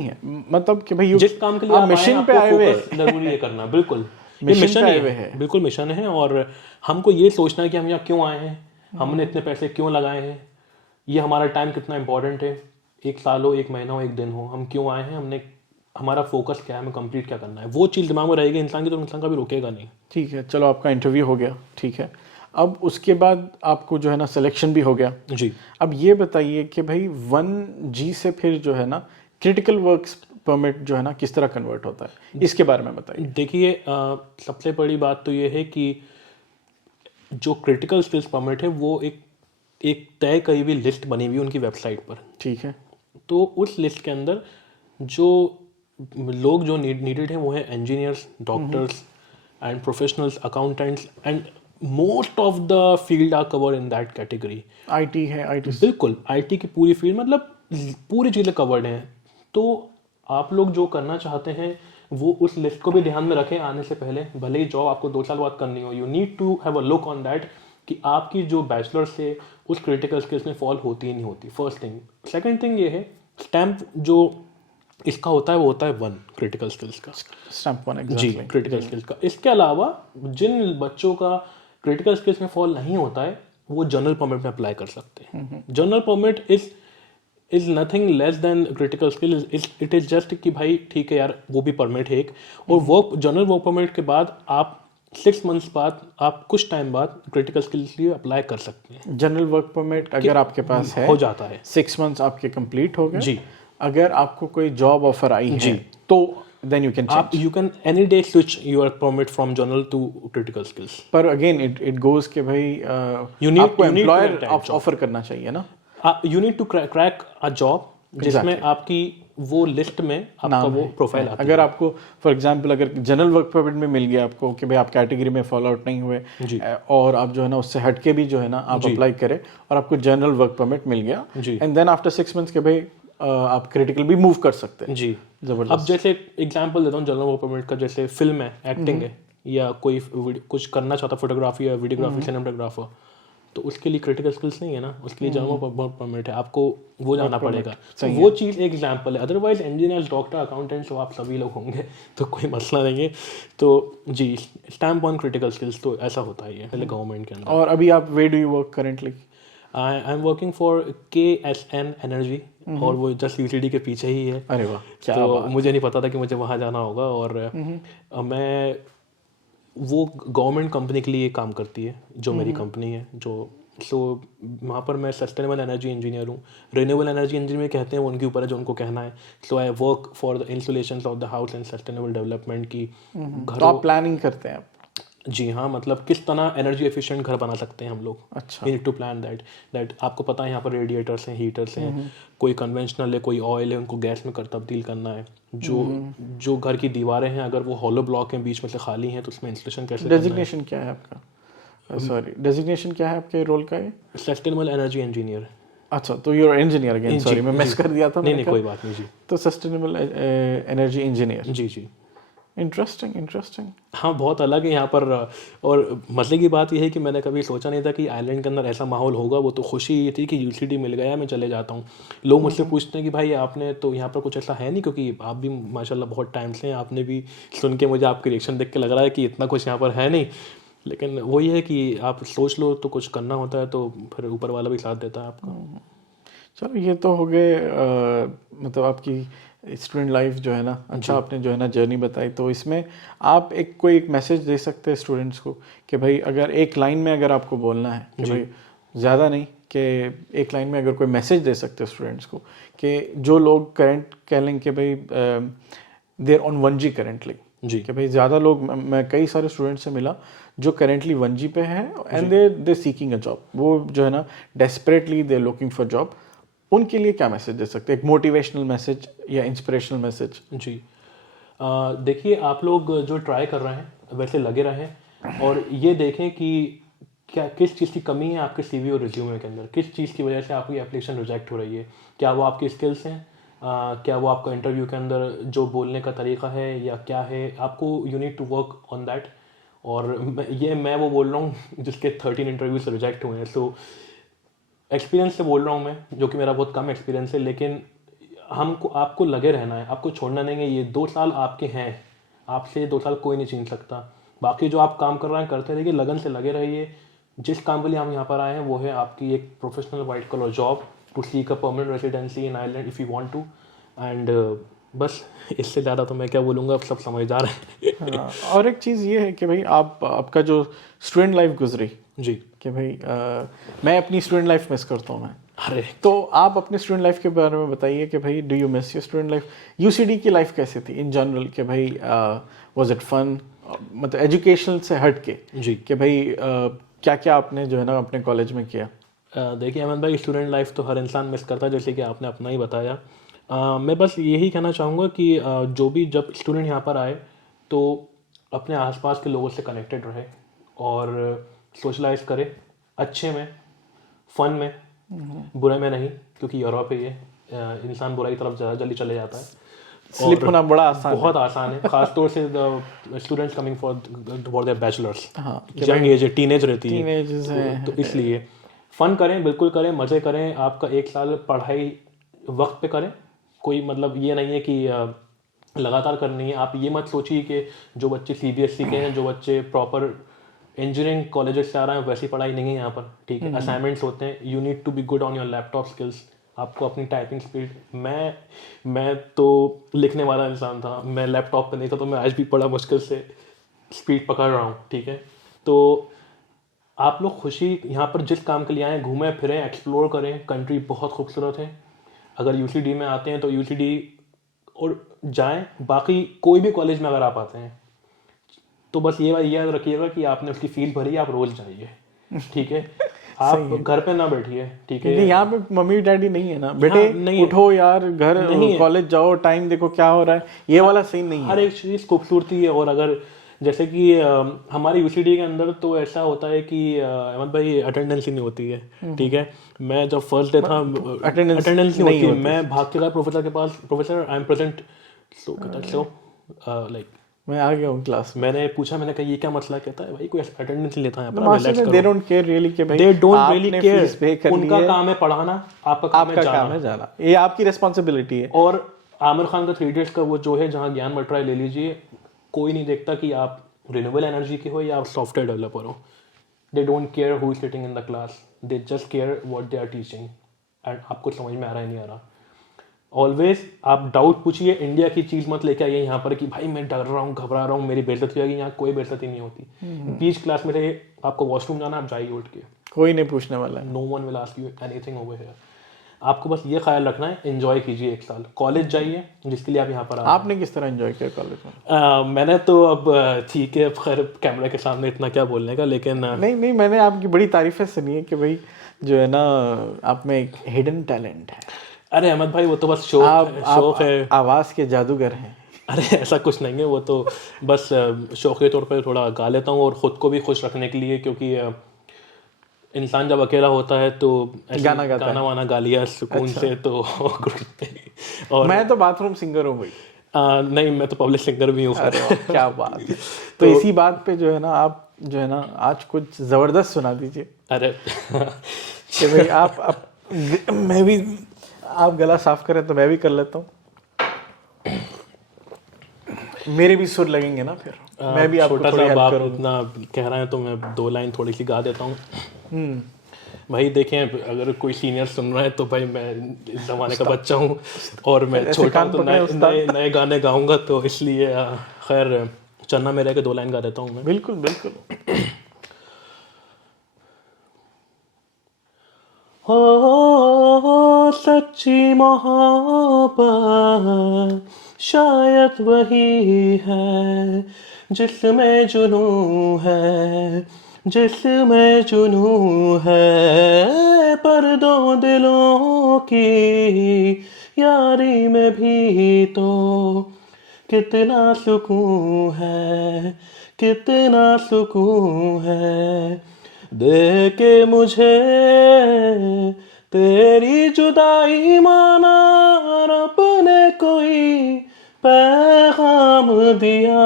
है, मतलब कि भाई जिस काम के लिए आप मिशन पे आए हुए, जरूरी है करना। बिल्कुल मिशन पे आए हुए हैं, बिल्कुल मिशन है। और हमको ये सोचना है कि हम यहाँ क्यों आए हैं, हमने इतने पैसे क्यों लगाए हैं, ये हमारा टाइम कितना इंपॉर्टेंट है, 1 साल हो, 1 महीना हो, 1 दिन हो, हम क्यों आए हैं, हमारा फोकस क्या है, हमें कंप्लीट क्या करना है। वो चीज़ दिमाग में रहेगी इंसान की, तो इंसान कभी रुकेगा नहीं। ठीक है, चलो आपका इंटरव्यू हो गया, ठीक है। अब उसके बाद आपको जो है ना सिलेक्शन भी हो गया जी। अब ये बताइए कि भाई 1G से फिर जो है ना क्रिटिकल वर्क्स परमिट जो है ना किस तरह कन्वर्ट होता है, इसके बारे में बताइए। देखिए, सबसे बड़ी बात तो ये है कि जो क्रिटिकल स्किल्स परमिट है वो एक तय करी हुई लिस्ट बनी हुई है उनकी वेबसाइट पर, ठीक है। तो उस लिस्ट के अंदर जो लोग जो नीडेड हैं वो है engineers, doctors and professionals, accountants, and most of the field are cover in that category. IT है, IT बिल्कुल IT की पूरी फील्ड, मतलब पूरी चीज़ें कवर्ड हैं। तो आप लोग जो करना चाहते हैं वो उस लिस्ट को भी ध्यान में रखें आने से पहले। भले ही जॉब आपको 2 साल बाद करनी हो, you need to have a look on that कि आपकी जो बैचलर से उस क्रिटिकल स्किल्स में फॉल होती ही नहीं होती, फर्स्ट थिंग। सेकंड थिंग ये है, स्टैम्प जो इसका होता है वो होता है 1 क्रिटिकल स्किल्स का, स्टैम्प 1 जी, क्रिटिकल स्किल्स का। इसके अलावा जिन बच्चों का क्रिटिकल स्किल्स में फॉल नहीं होता है वो जनरल परमिट में अप्लाई कर सकते हैं। General permit is nothing less than critical skill, it is just कि भाई ठीक है यार, वो भी परमिट है एक। और जनरल वर्क परमिट के बाद आप 6 मंथ्स बाद, आप कुछ टाइम बाद क्रिटिकल स्किल्स के लिए अप्लाई कर सकते हैं। जनरल वर्क परमिट अगर आपके पास है हो जाता है, 6 मंथ्स आपके कंप्लीट हो गए जी। अगर आपको कोई जॉब ऑफर आई है तो then you can any day switch your permit from general to critical skills। पर again it goes कि भाई आपको एम्प्लॉयर ऑफर करना चाहिए ना, you need to crack a job जिसमें आपकी वो लिस्ट में आपका वो प्रोफाइल आता है। अगर आपको फॉर एग्जांपल अगर जनरल वर्क परमिट में मिल गया आपको कि भाई आप कैटेगरी में फॉलो आउट नहीं हुए और आप जो है ना उससे हटके भी जो है ना आप अप्लाई करें और आपको जनरल वर्क परमिट मिल गया एंड देन आफ्टर 6 मंथ्स के भाई आप क्रिटिकल भी मूव कर सकते हैं। जी, जबरदस्त। अब जैसे एग्जांपल देता हूँ जनरल वर्क परमिट का, जैसे फिल्म है, एक्टिंग है, या कोई कुछ करना चाहता, फोटोग्राफी या वीडियोग्राफी, सिनेमाटोग्राफर, तो उसके लिए क्रिटिकल स्किल्स नहीं है ना, उसके लिए जनरल वर्क परमिट है, आपको वो जाना पड़ेगा। तो वो चीज़ एक एग्जांपल है। अदरवाइज इंजीनियर्स, डॉक्टर, अकाउंटेंट्स, तो आप सभी लोग होंगे, तो कोई मसला नहीं है। तो जी, स्टैम्प ऑन क्रिटिकल स्किल्स, तो ऐसा होता है ये पहले गवर्नमेंट के अंदर। और अभी आप where do you work currently? I am working for KSN energy, और वो जस्ट UCD के पीछे ही है। अरे वाह, क्या तो बात। मुझे नहीं पता था कि मुझे वहाँ जाना होगा, और मैं वो गवर्नमेंट कंपनी के लिए काम करती है, जो मेरी कंपनी है, जो सो वहाँ पर मैं सस्टेनेबल एनर्जी इंजीनियर हूँ। रिन्यूएबल एनर्जी इंजीनियर कहते हैं, वो उनके ऊपर है जो उनको कहना है। So I work for the installations of the house and sustainable development की तो आप प्लानिंग करते हैं आप? जी हाँ, मतलब किस तरह एनर्जी एफिशिएंट घर बना सकते हैं हम लोग। अच्छा। We need to plan that आपको पता है यहाँ पर रेडिएटर्स हैं, हीटर्स हैं, कोई कन्वेंशनल है, कोई ऑयल है, उनको गैस में कर तब्दील करना है। जो घर की दीवारें हैं अगर वो हॉलो ब्लॉक हैं, बीच में से खाली हैं, तो उसमें इंस्टॉलेशन कैसे करना है। डेजिग्नेशन क्या है आपका? सॉरी, डेजिग्नेशन क्या है आपके रोल का? ये सस्टेनेबल एनर्जी इंजीनियर। अच्छा, तो you are engineer again. Sorry, मैं मिस कर दिया था। नहीं कोई बात नहीं जी। तो सस्टेनेबल एनर्जी इंजीनियर। जी। इंटरेस्टिंग। हाँ, बहुत अलग है यहाँ पर। और मसले की बात यह है कि मैंने कभी सोचा नहीं था कि आइलैंड के अंदर ऐसा माहौल होगा। वो तो खुशी ये थी कि यूसीडी मिल गया, मैं चले जाता हूँ। लोग मुझसे पूछते हैं कि भाई आपने तो यहाँ पर कुछ ऐसा है नहीं, क्योंकि आप भी माशाल्लाह बहुत टाइम से हैं, आपने भी सुन के मुझे आपकी रिएक्शन देख के लग रहा है कि इतना कुछ यहाँ पर है नहीं। लेकिन वही है कि आप सोच लो तो कुछ करना होता है, तो फिर ऊपर वाला भी साथ देता है आपका। चलो, ये तो हो गए मतलब आपकी स्टूडेंट लाइफ जो है ना। अच्छा, आपने जो है ना जर्नी बताई, तो इसमें आप कोई एक मैसेज दे सकते हैं स्टूडेंट्स को कि भाई अगर एक लाइन में अगर आपको बोलना है कि भाई ज़्यादा नहीं, कि एक लाइन में अगर कोई मैसेज दे सकते हैं स्टूडेंट्स को कि जो लोग करंट कह लें कि भाई देर ऑन 1G करेंटली जी, कि भाई ज़्यादा लोग, मैं कई सारे स्टूडेंट्स से मिला जो करेंटली 1G पे हैं and they seeking a job, वो जो है ना desperately they looking for job, उनके लिए क्या मैसेज दे सकते हैं? एक मोटिवेशनल मैसेज या इंस्पिरेशनल मैसेज? जी, देखिए आप लोग जो ट्राई कर रहे हैं वैसे लगे रहें और ये देखें कि क्या किस चीज़ की कमी है आपके सीवी और रिज्यूमे के अंदर, किस चीज़ की वजह से आपकी एप्लीकेशन रिजेक्ट हो रही है। क्या वो आपकी स्किल्स हैं, क्या वो आपका इंटरव्यू के अंदर जो बोलने का तरीका है, या क्या है, आपको you need to work on that. और मैं वो बोल रहा हूँ जिसके 13 इंटरव्यूज रिजेक्ट हुए हैं। सो एक्सपीरियंस से बोल रहा हूँ मैं, जो कि मेरा बहुत कम एक्सपीरियंस है, लेकिन आपको लगे रहना है, आपको छोड़ना नहीं है। ये 2 साल आपके हैं, आपसे 2 साल कोई नहीं छीन सकता। बाकी जो आप काम कर रहे हैं करते रहिए, लगन से लगे रहिए। जिस काम के लिए हम यहाँ पर आए हैं वो है आपकी एक professional white collar job, to seek a permanent residency in Ireland if you want to. And बस इससे ज़्यादा तो मैं क्या बोलूँगा, सब समझदार हैं। हाँ, और एक चीज़ ये है कि भाई आपका जो स्टूडेंट लाइफ गुजरी जी, कि भाई मैं अपनी स्टूडेंट लाइफ मिस करता हूँ मैं। अरे तो आप अपने स्टूडेंट लाइफ के बारे में बताइए कि भाई do you miss your student life? UCD की लाइफ कैसे थी इन जनरल कि भाई वाज इट फन, मतलब एजुकेशनल से हट के जी, कि भाई क्या क्या आपने जो है ना अपने कॉलेज में किया? देखिए अमन भाई, स्टूडेंट लाइफ तो हर इंसान मिस करता है, जैसे कि आपने अपना ही बताया। मैं बस यही कहना चाहूँगा कि जो भी जब स्टूडेंट यहाँ पर आए तो अपने आसपास के लोगों से कनेक्टेड रहे और सोशलाइज करे, अच्छे में, फन में, बुरे में नहीं, क्योंकि यूरोप है ये, इंसान बुराई तरफ ज़्यादा जल्दी चले जाता है। स्लिप होना बड़ा आसान बहुत आसान है, खासतौर से students coming for their bachelors. हाँ, यंग एज है, टीनेज रहती है, टीनेजर्स हैं, तो इसलिए फन करें, बिल्कुल करें, मज़े करें। आपका 1 साल पढ़ाई वक्त पे करें, कोई मतलब ये नहीं है कि लगातार करनी है। आप ये मत सोचिए कि जो बच्चे CBSE के हैं, जो बच्चे प्रॉपर इंजीनियरिंग कॉलेजेस से आ रहे हैं, वैसी पढ़ाई नहीं है यहाँ पर, ठीक है। असाइनमेंट्स होते हैं, you need to be good on your laptop skills, आपको अपनी टाइपिंग स्पीड। मैं तो लिखने वाला इंसान था, मैं लैपटॉप पे नहीं था, तो मैं आज भी बड़ा मुश्किल से स्पीड पकड़ रहा हूँ, ठीक है। तो आप लोग खुशी यहाँ पर जिस काम के लिए आए, घूमें फिरें, एक्सप्लोर करें, कंट्री बहुत खूबसूरत है। अगर UCD में आते हैं तो UCD और जाएं, बाकी कोई भी कॉलेज में अगर आप आते हैं तो बस ये याद रखिएगा कि आपने उसकी फीस भरी है, आप रोज जाइए, ठीक है। आप घर पे ना बैठिए, ठीक है। यहाँ पे मम्मी डैडी नहीं है ना, बेटे नहीं उठो यार, घर कॉलेज जाओ, टाइम देखो क्या हो रहा है, ये वाला सीन नहीं है। हर एक चीज़ खूबसूरती है। और अगर जैसे कि हमारे UCD के अंदर तो ऐसा होता है कि अहमद भाई अटेंडेंस ही नहीं होती है, ठीक है। मैं जब फर्स्ट डे था, अटेंडेंस नहीं होती, मैं भाग के गया प्रोफेसर के पास, professor I am present, so like मैं आ गया हूँ क्लास। मैंने पूछा, मैंने कहा ये क्या मसला, कहता है भाई कोई अटेंडेंस नहीं लेता है, दे डोंट केयर रियली कि भाई दे डोंट रियली आपने फीस पे केयर, कर उनका ली है, काम है पढ़ाना, आपका काम है जाना, ये आपकी रिस्पांसिबिलिटी है। और आमिर खान का 3 Idiots का वो जो है, जहाँ ज्ञान मट रहा है, ले लीजिए। कोई नहीं देखता कि आप रिन्यूएबल एनर्जी के हो या आप सॉफ्टवेयर डेवलपर हो। They don't care who is sitting in the class, they just care what they are teaching, and आपको समझ में आ रहा है नहीं आ रहा। ऑलवेज आप डाउट पूछिए, इंडिया की चीज़ मत लेके आइए यहाँ पर कि भाई मैं डर रहा हूँ, घबरा रहा हूँ, मेरी बेइज्जती होगी। यहाँ कोई बेइज्जती नहीं होती। बीच क्लास में से आपको वॉशरूम जाना, आप जाइए उठ के, कोई नहीं पूछने वाला है। No one will ask you anything over here. आपको बस ये ख्याल रखना है, एंजॉय कीजिए 1 साल, कॉलेज जाइए जिसके लिए आप यहाँ पर आ रहे आपने किस तरह एंजॉय किया कॉलेज में? मैंने तो अब ठीक है, खैर कैमरा के सामने इतना क्या बोलने का, लेकिन नहीं, मैंने आपकी बड़ी तारीफें सुनी है कि भाई जो है ना आप में एक हिडन टैलेंट है। अरे अहमद भाई वो तो बस शौक है, आवाज़ के जादूगर हैं। अरे ऐसा कुछ नहीं है, वो तो बस शौक के तौर पर थोड़ा गा लेता हूँ, और ख़ुद को भी खुश रखने के लिए, क्योंकि इंसान जब अकेला होता है तो गाना वाना गा लिया सुकून से तो और मैं तो बाथरूम सिंगर हूँ भाई। नहीं, मैं तो पब्लिक सिंगर भी हूँ। क्या बात है। तो इसी बात पे जो है ना आप जो है ना आज कुछ ज़बरदस्त सुना दीजिए। अरे कि भाई आप मैं भी, आप गला साफ करें तो मैं भी कर लेता हूँ, मेरे भी सुर लगेंगे ना फिर। मैं भी आपको थोड़ी हेल्प करूँगा। इतना कह रहे हैं तो मैं 2 लाइन थोड़ी सी गा देता हूँ। भाई देखें, अगर कोई सीनियर सुन रहा है तो भाई मैं इस ज़माने का बच्चा हूँ और मैं छोटा हूँ, तो नए गाने गाऊंगा, तो इसलिए खैर चन्ना मेरे के 2 लाइन गा देता हूँ मैं। बिल्कुल बिल्कुल। हो सच्ची मोहब्बत शायद वही है जिसमें जुनून है, जिसमें जुनून है, पर 2 दिलों की यारी में भी तो कितना सुकून है, कितना सुकून है। दे के मुझे तेरी जुदाई माना, रब ने कोई पैगाम दिया,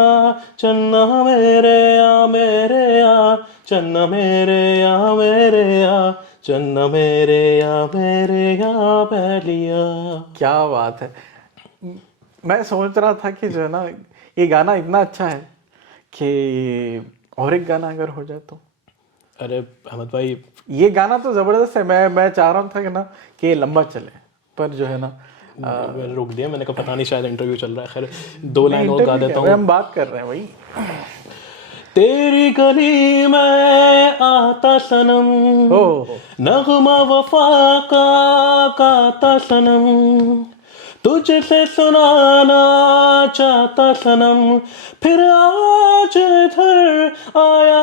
चन्ना मेरे आ मेरे आ, चन्ना मेरे आ मेरे आ, चन्ना मेरे आ मेरे आ बैलिया। क्या बात है। मैं सोच रहा था कि जो है ना ये गाना इतना अच्छा है कि और एक गाना अगर हो जाए तो। अरे अहमद भाई ये गाना तो ज़बरदस्त है, मैं चाह रहा था कि ना कि ये लंबा चले, पर जो है ना रोक दिया मैंने, कहा पता नहीं शायद इंटरव्यू चल रहा है। खैर 2 लाइन और गा देता हूँ। हम बात कर रहे हैं भाई। तेरी गली में आता सनम, नगमा वफा का गाता सनम, तुझसे सुनाना चाहता सनम, फिर आज इधर आया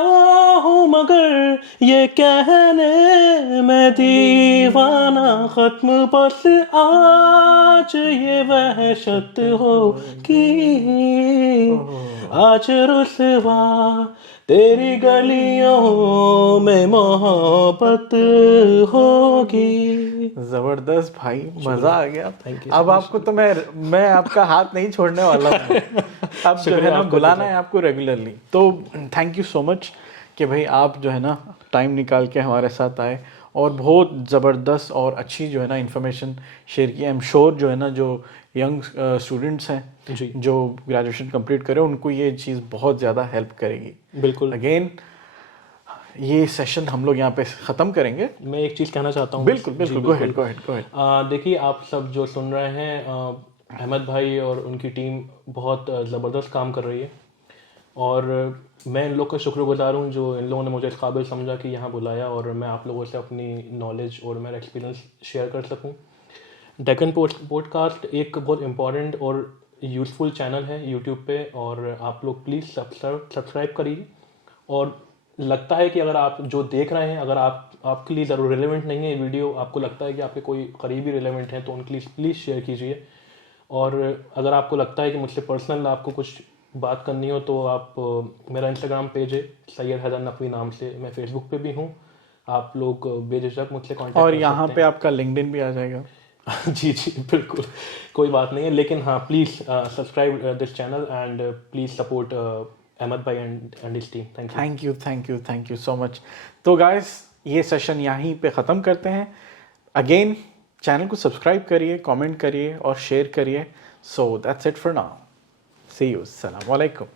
हूँ मगर ये कहने मैं दीवाना, खत्म बस आज ये वहशत होगी, आज रुसवा तेरी गलियों में मोहब्बत होगी। जबरदस्त भाई, मजा आ गया। अब आपको तो मैं आपका हाथ नहीं छोड़ने वाला हूँ। अब जो है ना बुलाना है आपको रेगुलरली। तो थैंक यू सो मच कि भाई आप जो है ना टाइम निकाल के हमारे साथ आए और बहुत ज़बरदस्त और अच्छी जो है ना इन्फॉर्मेशन शेयर की। आई एम श्योर जो है ना जो यंग स्टूडेंट्स हैं जो ग्रेजुएशन कंप्लीट करें उनको ये चीज़ बहुत ज़्यादा हेल्प करेगी। बिल्कुल। अगेन ये सेशन हम लोग यहाँ पे ख़त्म करेंगे। मैं एक चीज़ कहना चाहता हूँ। बिल्कुल बिल्कुल, गो अहेड। देखिए आप सब जो सुन रहे हैं, अहमद भाई और उनकी टीम बहुत ज़बरदस्त काम कर रही है और मैं इन लोग का शुक्रगुजार हूँ जो इन लोगों ने मुझे इस काबिल समझा कि यहाँ बुलाया और मैं आप लोगों से अपनी नॉलेज और मेरा एक्सपीरियंस शेयर कर सकूँ। डेक्कन पॉडकास्ट एक बहुत इम्पॉर्टेंट और यूज़फुल चैनल है यूट्यूब पे और आप लोग प्लीज़ सब्सक्राइब करिए। और लगता है कि अगर आप जो देख रहे हैं अगर आपके लिए ज़रूर रिलेवेंट नहीं है वीडियो, आपको लगता है कि आपके कोई करीबी रिलेवेंट हैं तो उनके लिए प्लीज़ शेयर कीजिए। और अगर आपको लगता है कि मुझसे पर्सनल आपको कुछ बात करनी हो तो आप मेरा इंस्टाग्राम पेज है सैयद हैदर नकवी नाम से, मैं फेसबुक पे भी हूँ, आप लोग बेझिझक मुझसे कांटेक्ट और यहाँ पे आपका लिंक्डइन भी आ जाएगा। जी बिल्कुल, कोई बात नहीं है, लेकिन हाँ please subscribe this channel and please support Ahmad भाई and his team. Thank you so much. तो गाइस ये सेशन यहीं पे ख़त्म करते हैं। अगेन चैनल को सब्सक्राइब करिए, कमेंट करिए और शेयर करिए। So that's it for now. See you. अस्सलाम वालेकुम।